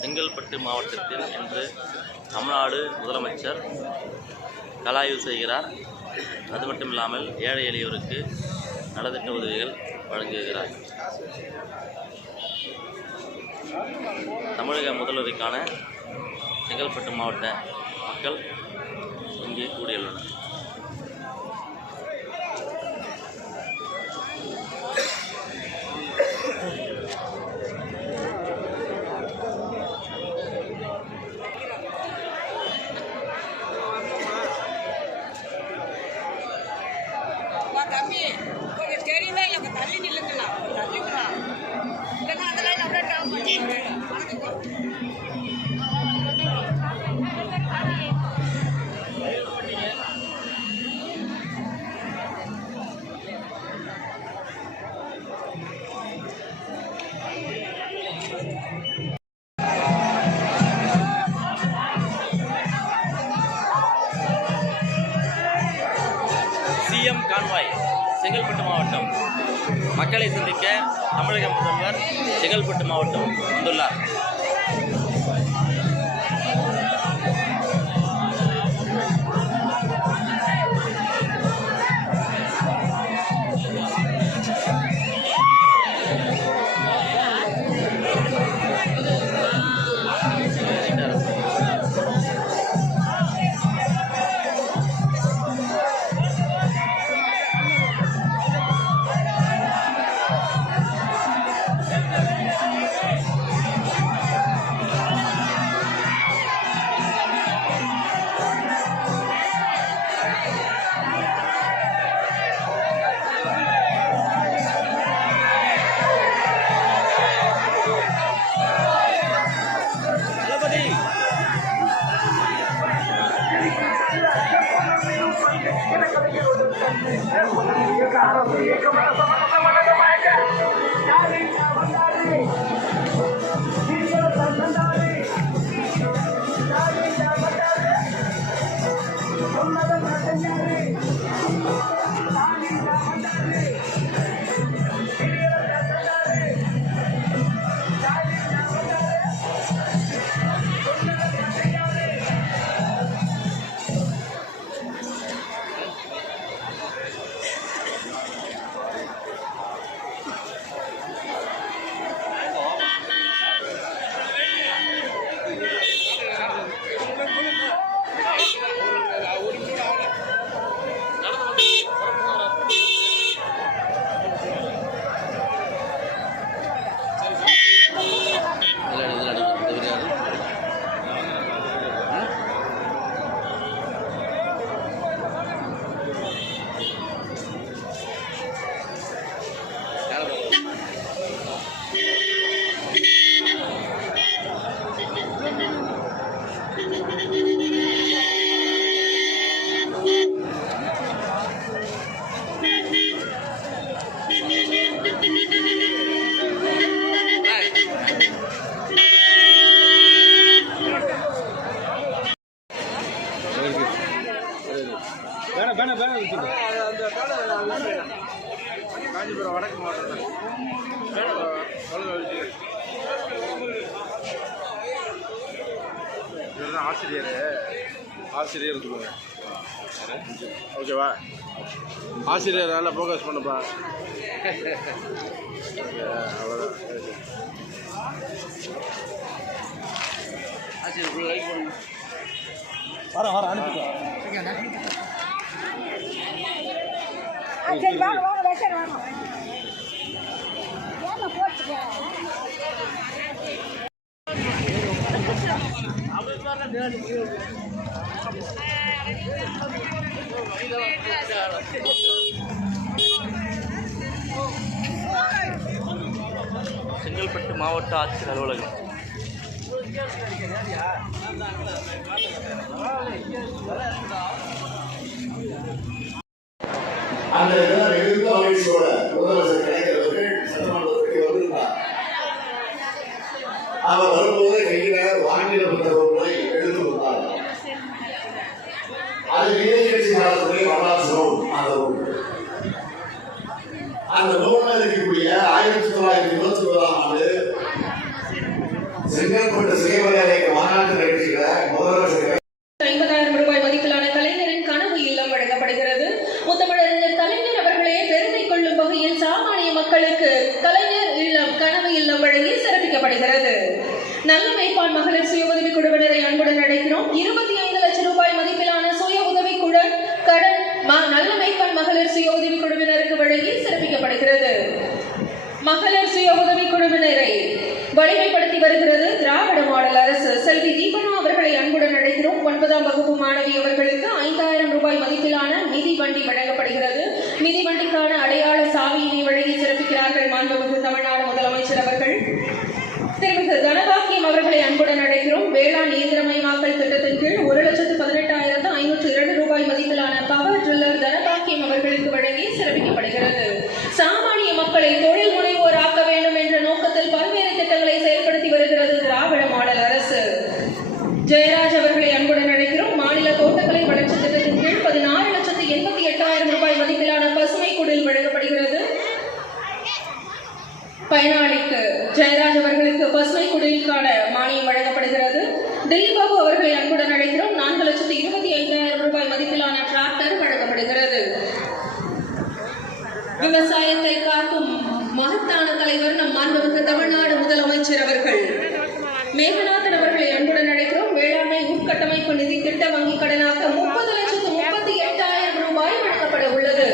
செங்கல்பட்டு மாவட்டத்தில் இன்று தமிழ்நாடு முதலமைச்சர் கலாய்வு செய்கிறார். அது மட்டும் இல்லாமல் ஏழை எளியோருக்கு நலத்திட்ட உதவிகள் வழங்குகிறார். தமிழக முதல்வருக்கான செங்கல்பட்டு மாவட்ட மக்கள் இங்கே கூடியுள்ளனர். தம்பி கொஞ்சம் தெரியுதா இல்லை தள்ளி நில்லுங்களா தள்ளிங்களா இல்லைன்னா அதெல்லாம் அப்படியே டாப் பண்ணிடுறேன். சிஎம் கான்வாய் செங்கல்பட்டு மாவட்டம் மக்களை சந்திக்க தமிழக முதல்வர் செங்கல்பட்டு மாவட்டம் வந்துள்ளார். காஞ்சிபுரம் வடக்கு மாவட்டம் ஆசிரியர் சொல்லுங்க. ஓகேவா? ஆசிரியர் நல்லா ஃபோக்கஸ் பண்ணப்பா. அவ்வளோதான். ஆசிரியர் லைக் பண்ணுங்க. வர அனுப்பிட்டோம். சரி வாங்க வாங்க சரி வாங்க ஏன்னா போட்டுக்கோ செங்கல்பட்டு மாவட்ட ஆட்சியர் அலுவலகம். அந்த மகிழ்ச்சியோட முதலமைச்சர் கலைஞர் அவர்கள் சட்டமன்றத்திற்கு வந்திருந்தார். அவர் வரும்போது கையில வாங்கின புத்தகங்களை எடுத்து வந்தார். அது நீதி கட்சி காலத்துடைய வரலாற்று நூல். அந்த நூலில் இருக்கக்கூடிய 1921ஆம் ஆண்டு செங்கல்பட்டு சுயமரியாதை மாநாட்டு நிகழ்ச்சிகளை முதலமைச்சர் 50,000 ரூபாய் மதிப்பிலான கலைஞரின் கனவு இல்லம் வழங்கப்படுகிறது. முத்தமிழறிஞர் கலைஞர் அவர்களே பெருமை கொள்ளும் வகையில் சாமானிய மக்களுக்கு கலைஞர் இல்லம் கனவு இல்லம் வழங்கி சிறப்பிக்கப்படுகிறது. நல்ல மைப்பான் மகளிர் சுய உதவி குழுவினரை அன்புடன் அழைக்கிறோம். 25 லட்சம் ரூபாய் மதிப்பிலான சுய உதவிக்குழு கடன் நல்ல மைப்பான் மகளிர் சுய உதவி குழுவினருக்கு வழங்கி சிறப்பிக்கப்படுகிறது. மகளிர் சுய உதவி குழுவினரை வலிமைப்படுத்தி வருகிறது திராவிட மாடல் அரசு. செல்வி தீபனா அவர்களை அன்புடன் அழைக்கிறோம். 9ஆம் வகுப்பு மாணவி அவர்களுக்கு 5,000 ரூபாய் மதிப்பிலான மிதி வண்டி வழங்கப்படுகிறது. மிதி வண்டிக்கான அடையாள சாவியினை வழங்கி சிறப்பிக்கிறார்கள் மாண்புமிகு தமிழ்நாடு முதலமைச்சர் அவர்கள். திருமிகு தனபாக்கியம் அவர்களை அன்புடன் அழைக்கிறோம். வேளாண் இயந்திரமயமாக்கல் திட்டத்தின் கீழ் 1,18,502 ரூபாய் மதிப்பிலான பவர் ட்ரில்லர் தனபாக்கியம் அவர்களுக்கு வழங்கி சிறப்பிக்கப்படுகிறது. சாமானிய மக்களை தொழில் முனைவோர் ஆக்க வேண்டும் என்ற நோக்கத்தில் பல்வேறு திட்டங்களை செயல்படுத்தி வருகிறது திராவிட மாடல் அரசு. ஜெயராஜ் அவர்களை அன்புடன் அழைக்கிறோம். மாநில தோட்டக்கலை வளர்ச்சி திட்டத்தின் கீழ் 16,88,000 ரூபாய் மதிப்பிலான பசுமை குடில் வழங்கப்படுகிறது. பயனாளிக்கு ஜெயராஜ் அவர்களுக்கு பசுமை குடிலுக்கான மானியம் வழங்கப்படுகிறது. திலீப் பாபு அவர்களை அன்புடன் அழைக்கிறோம். 4,25,000 ரூபாய் மதிப்பிலான டிராக்டர் வழங்கப்படுகிறது. விவசாயத்தை காக்கும் மகத்தான தலைவர் நம் மாண்புமிகு தமிழ்நாடு முதலமைச்சர் அவர்கள். மேகநாதன் அவர்களை அன்புடன் அழைக்கிறோம். வேளாண்மை உட்கட்டமைப்பு நிதி திட்ட வங்கி கடனாக 30,38,000 ரூபாய் வழங்கப்பட உள்ளது.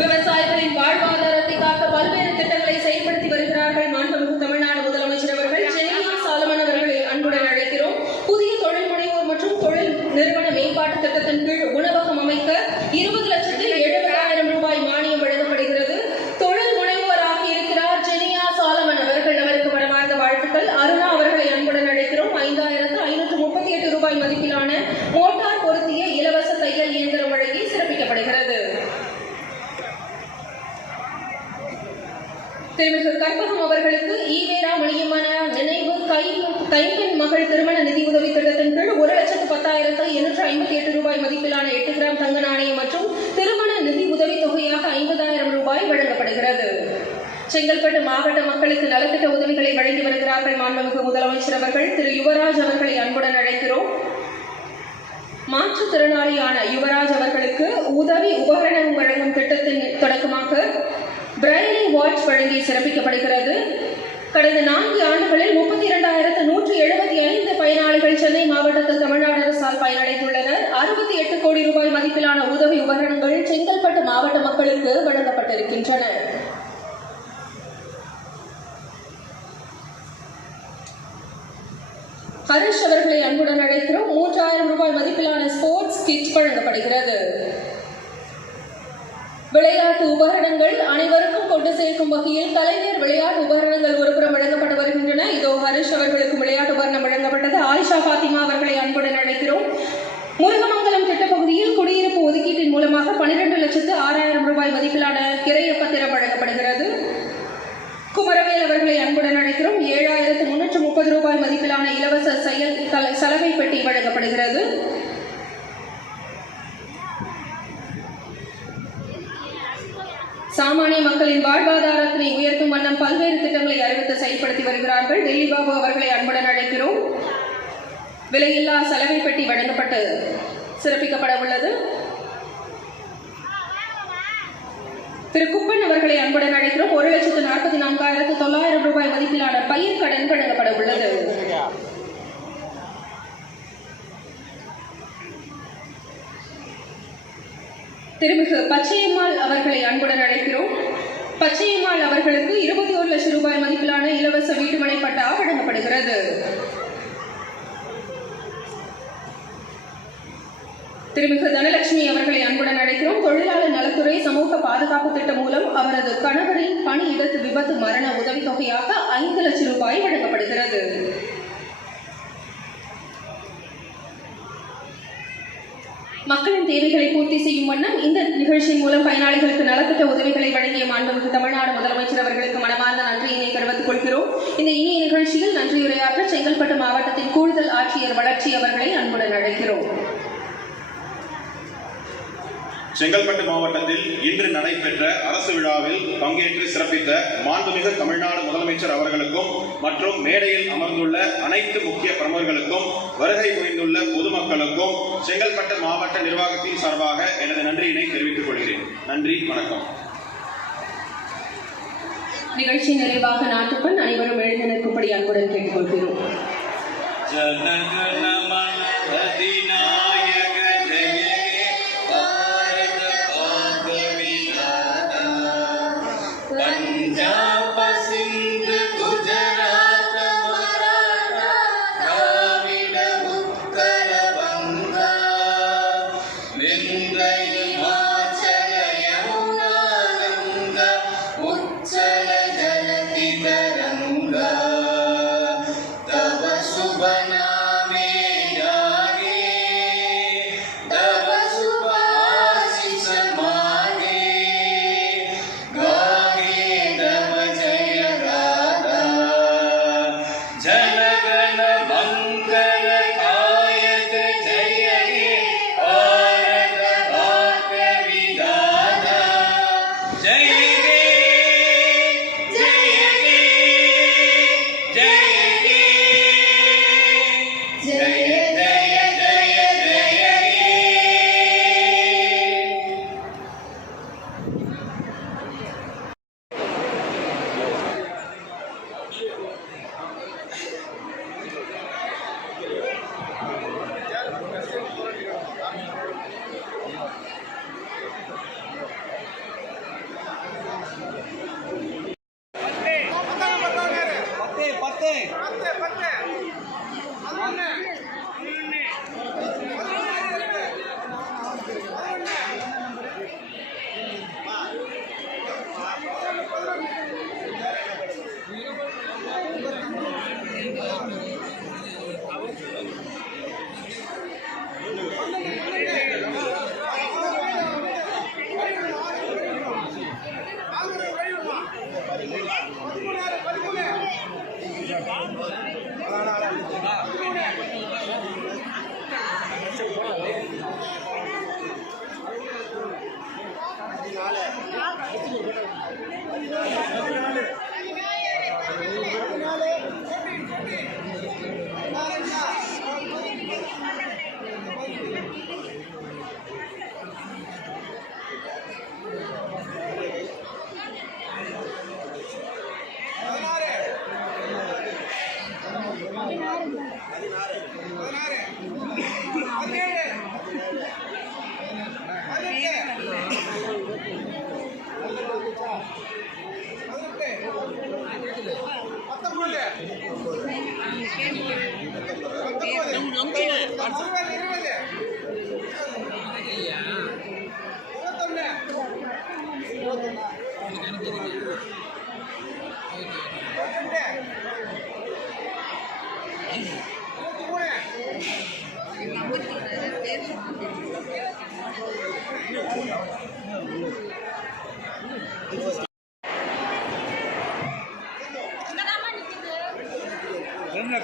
விவசாயிகளின் வாழ்வாதாரத்தை காக்க பல்வேறு திட்டங்களை செயல்படுத்தி வருகிறார்கள் மாண்புமிகு தமிழ்நாடு முதலமைச்சர் அவர்கள். ஜெனியா சாலமன் அவர்களை அன்புடன் அழைக்கிறோம். புதிய தொழில் முனைவோர் மற்றும் தொழில் நிறுவன மேம்பாட்டு திட்டத்தின் கீழ் உணவகம் அமைக்க 20,70,000 ரூபாய் மானியம் வழங்கப்படுகிறது. தொழில் முனைவோராக இருக்கிறார் ஜெனியா சாலமன் அவர்கள். அவருக்கு மனமார்ந்த வாழ்த்துக்கள். அருணா அவர்களை அன்புடன் அழைக்கிறோம். 5,538 ரூபாய் மதிப்பிலான மோட்டார் பொருத்திய இலவச தையல் இயந்திரம் வழங்கி சிறப்பிக்கப்படுகிறது. திருமிகு கற்பகம் அவர்களுக்கு ஈவேரா மணியம்மன நினைவு கைம்பெண் மகள் திருமண நிதி உதவி திட்டத்தின் கீழ் 1,10,858 ரூபாய் மதிப்பிலான 8 கிராம் தங்க நாணயம் மற்றும் திருமண நிதி உதவி தொகையாக 50,000 ரூபாய் வழங்கப்படுகிறது. செங்கல்பட்டு மாவட்ட மக்களுக்கு நலத்திட்ட உதவிகளை வழங்கி வருகிறார்கள் மாண்புமிகு முதலமைச்சர் அவர்கள். திரு யுவராஜ் அவர்களை அன்புடன் அழைக்கிறோம். மாற்றுத்திறனாளியான யுவராஜ் அவர்களுக்கு உதவி உபகரணம் வழங்கும் திட்டத்தின் தொடக்கமாக பிரைலி வாட்ச் வழங்கி சிறப்பிக்கப்படுகிறது. கடந்த 4 ஆண்டுகளில் 32,175 பயனாளிகள் சென்னை மாவட்டத்தில் தமிழ்நாடு அரசால் பயனடைந்துள்ளனர். 68 கோடி ரூபாய் மதிப்பிலான உதவி உபகரணங்கள் செங்கல்பட்டு மாவட்ட மக்களுக்கு வழங்கப்பட்டிருக்கின்றன. ஹரிஷ் அவர்களை அன்புடன் அழைக்கிறோம். 3,000 ரூபாய் மதிப்பிலான ஸ்போர்ட்ஸ் கிட் வழங்கப்படுகிறது. விளையாட்டு உபகரணங்கள் அனைவருக்கும் கொண்டு சேர்க்கும் வகையில் கலைஞர் விளையாட்டு உபகரணங்கள் ஒருபுறம் வழங்கப்பட்டு வருகின்றன. இதோ ஹரிஷ் அவர்களுக்கு விளையாட்டு உபகரணம் வழங்கப்பட்டது. ஆயிஷா பாத்திமா அவர்களை அன்புடன் அழைக்கிறோம். முருகமங்கலம் திட்டப்பகுதியில் குடியிருப்பு ஒதுக்கீட்டின் மூலமாக 12,06,000 ரூபாய் மதிப்பிலான கிரைய பத்திரம் வழங்கப்படுகிறது. குமரவேல் அவர்களை அன்புடன் அழைக்கிறோம். 7,330 ரூபாய் மதிப்பிலான இலவச சலவை பெட்டி வழங்கப்படுகிறது. சாமானிய மக்களின் வாழ்வாதாரத்தினை உயர்த்தும் வண்ணம் பல்வேறு திட்டங்களை அறிவித்து செயல்படுத்தி வருகிறார்கள். திலீப் பாபு அவர்களை அன்புடன் அழைக்கிறோம். விலையில்லா சலவை பெட்டி வழங்கப்பட்டு சிறப்பிக்கப்பட உள்ளது. திரு குப்பன் அவர்களை அன்புடன் அழைக்கிறோம். 1,44,900 ரூபாய் மதிப்பிலான பயிர் கடன் வழங்கப்பட உள்ளது. திருமிகு பச்சையம்மாள் அவர்களை அன்புடன் அழைக்கிறோம். பச்சையம்மாள் அவர்களுக்கு 21 லட்சம் ரூபாய் மதிப்பிலான இலவச வீட்டுமனை பட்டா வழங்கப்படுகிறது. திருமிகு தனலட்சுமி அவர்களை அன்புடன் அழைக்கிறோம். தொழிலாளர் நலத்துறை சமூக பாதுகாப்பு திட்டம் மூலம் அவரது கணவரின் பணியிடத்து விபத்து மரண உதவித்தொகையாக 5 லட்சம் ரூபாய் வழங்கப்படுகிறது. மக்களின் தேவைகளை பூர்த்தி செய்யும் வண்ணம் இந்த நிகழ்ச்சியின் மூலம் பயனாளிகளுக்கு நலத்திட்ட உதவிகளை வழங்கிய மாண்புமிகு தமிழ்நாடு முதலமைச்சர் அவர்களுக்கு மனமார்ந்த நன்றியினை தெரிவித்துக் கொள்கிறோம். இந்த இனிய நிகழ்ச்சியில் நன்றி உரையாற்ற செங்கல்பட்டு மாவட்டத்தின் கூடுதல் ஆட்சியர் வளர்ச்சி அவர்களை அன்புடன் அழைக்கிறோம். செங்கல்பட்டு மாவட்டத்தில் இன்று நடைபெற்ற அரசு விழாவில் பங்கேற்று சிறப்பித்த மாண்புமிகு தமிழ்நாடு முதலமைச்சர் அவர்களுக்கும் மற்றும் மேடையில் அமர்ந்துள்ள அனைத்து முக்கிய பிரமுகர்களுக்கும் வருகை புரிந்துள்ள பொதுமக்களுக்கும் செங்கல்பட்டு மாவட்ட நிர்வாகத்தின் சார்பாக எனது நன்றியினை தெரிவித்துக் கொள்கிறேன். நன்றி, வணக்கம். நிகழ்ச்சி நிறைவாக நாட்டுப்பண் அனைவரும் எழுந்து நிற்கும்படி அன்புடன் கேட்டுக்கொள்கிறோம்.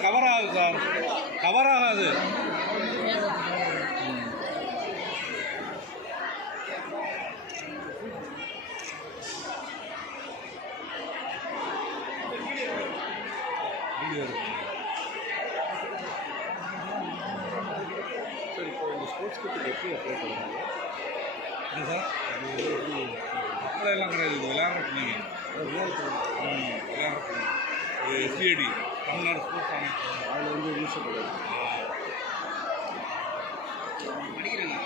கவர் ஆகுது சார், கவர் ஆகாது. சரி, இப்போ இந்த ஸ்போர்ட்ஸ் கிட்டுக்கு எப்படி அப்ளை பண்ணுறாங்க? இல்லை சார், அப்ளை எல்லாம் கிடையாது. இது விளையாடுறதுக்கு நீங்கள் விளையாடுறதுக்கு இது எஸ்பிஐடி தமிழ்நாடு ஸ்போர்ட்ஸ் ஆணையம் அதில் வந்து ரிஜிஸ்டர் படிக்கிறாங்க.